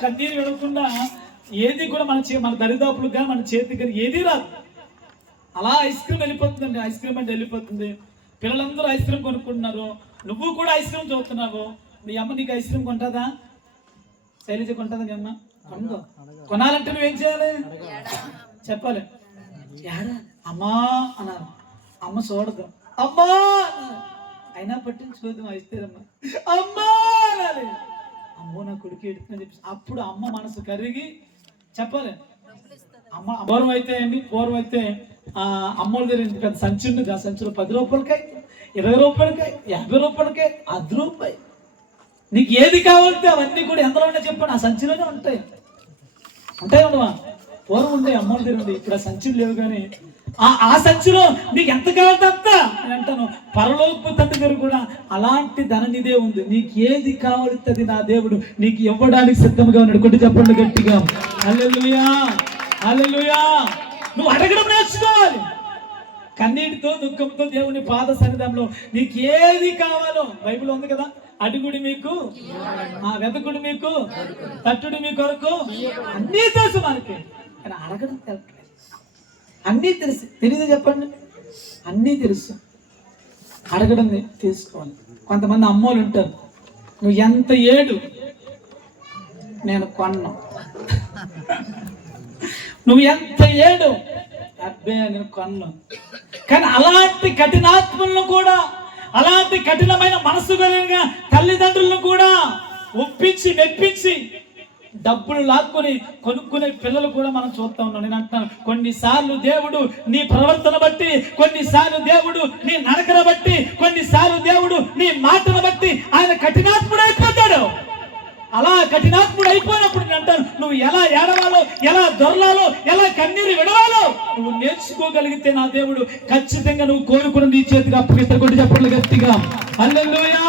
కన్నీరు విడవకుండా ఏది కూడా మన దరిదాపులుగా మన చేతికి ఏది రాదు. అలా ఐస్ క్రీమ్ వెళ్ళిపోతుందండి, ఐస్ క్రీమ్ అంటే వెళ్ళిపోతుంది. పిల్లలందరూ ఐస్ క్రీమ్ కొనుక్కుంటున్నారు, నువ్వు కూడా ఐస్ క్రీమ్ చూస్తున్నావు. మీ అమ్మ నీకు ఐస్ క్రీమ్ కొంటుందా? శైలజ కొంటుందా? మీ అమ్మ కొందో. కొనాలంటే నువ్వేం చేయాలి? చెప్పాలి. ఏడా అమ్మా అన్నారు, అమ్మ చూడదు, అమ్మా అయినా పట్టించుకోదు. ఇస్తేరమ్మా అమ్మా అనాలి. అమ్మో నా కొడుకు ఎడుతుందని చెప్పి అప్పుడు అమ్మ మనసు కరిగి చెప్పాలి. అమ్మ పూర్వం అయితే అమ్మోళ్ళ దగ్గర ఇంత పెద్ద సంచి ఉండదు. ఆ సంచిలో 10 రూపాయలకాయ, 20 రూపాయలకాయ, 50 రూపాయలకాయ, 10 రూపాయలు. నీకు ఏది కావాలంటే అవన్నీ కూడా ఎంతలో ఉన్నా చెప్పండి, ఆ సంచిలోనే ఉంటాయి. ఉండవా? పూర్వం ఉంటాయి అమ్మోళ్ళ దగ్గర ఉంది. ఇప్పుడు ఆ సంచులు లేవు. కానీ ఆ సంచిలో నీకు ఎంత కావాలంటే అంత నేను అంటాను. పరలోకపు తండ్రి దగ్గర కూడా అలాంటి ధననిదే ఉంది. నీకు ఏది కావాలంటే నా దేవుడు నీకు ఇవ్వడానికి సిద్ధంగా ఉన్నాడు. కొట్టి చెప్పండి గట్టిగా హల్లెలూయా, హల్లెలూయా. నువ్వు అడగడం నేర్చుకోవాలి. కన్నీటితో దుఃఖంతో దేవుని పాద సన్నిధానంలో నీకు ఏది కావాలో బైబిల్ ఉంది కదా, అడుగుడి మీకు, వెతకుడు మీకు, తట్టుడు మీ కొరకు. అన్నీ తెలుసు మనకి, కానీ అడగడం తెలుసు. అన్నీ తెలుసు, తెలియదు చెప్పండి. అన్నీ తెలుసు, అడగడం తీసుకోవాలి. కొంతమంది అమ్మోళ్ళు ఉంటారు, నువ్వు ఎంత ఏడు నేను కొన్నా, నువ్వు ఎంత ఏడు అబ్బే నేను కొన్నా. కానీ అలాంటి కఠినాత్మలను కూడా, అలాంటి కఠినమైన మనసు కలిగిన తల్లిదండ్రులను కూడా ఒప్పించి మెప్పించి డబ్బులు లాక్కుని కొనుక్కునే పిల్లలు కూడా మనం చూస్తా ఉన్నాం. నేను అంటున్నాను, కొన్నిసార్లు దేవుడు నీ ప్రవర్తన బట్టి, కొన్నిసార్లు దేవుడు నీ నడకను బట్టి, కొన్నిసార్లు దేవుడు నీ మాటను బట్టి ఆయన కఠినాత్ముడు అయిపోతాడు. అలా కఠినాత్ముడు అయిపోయినప్పుడు నేను అంటాను, నువ్వు ఎలా ఏడవాలో, ఎలా దొరలాలో, ఎలా కన్నీరు విడవాలో నువ్వు నేర్చుకోగలిగితే నా దేవుడు ఖచ్చితంగా నువ్వు కోరుకుని నీ చేతికి అప్పగిస్తా. కొట్టి చెప్పండి గట్టిగా హల్లెలూయా.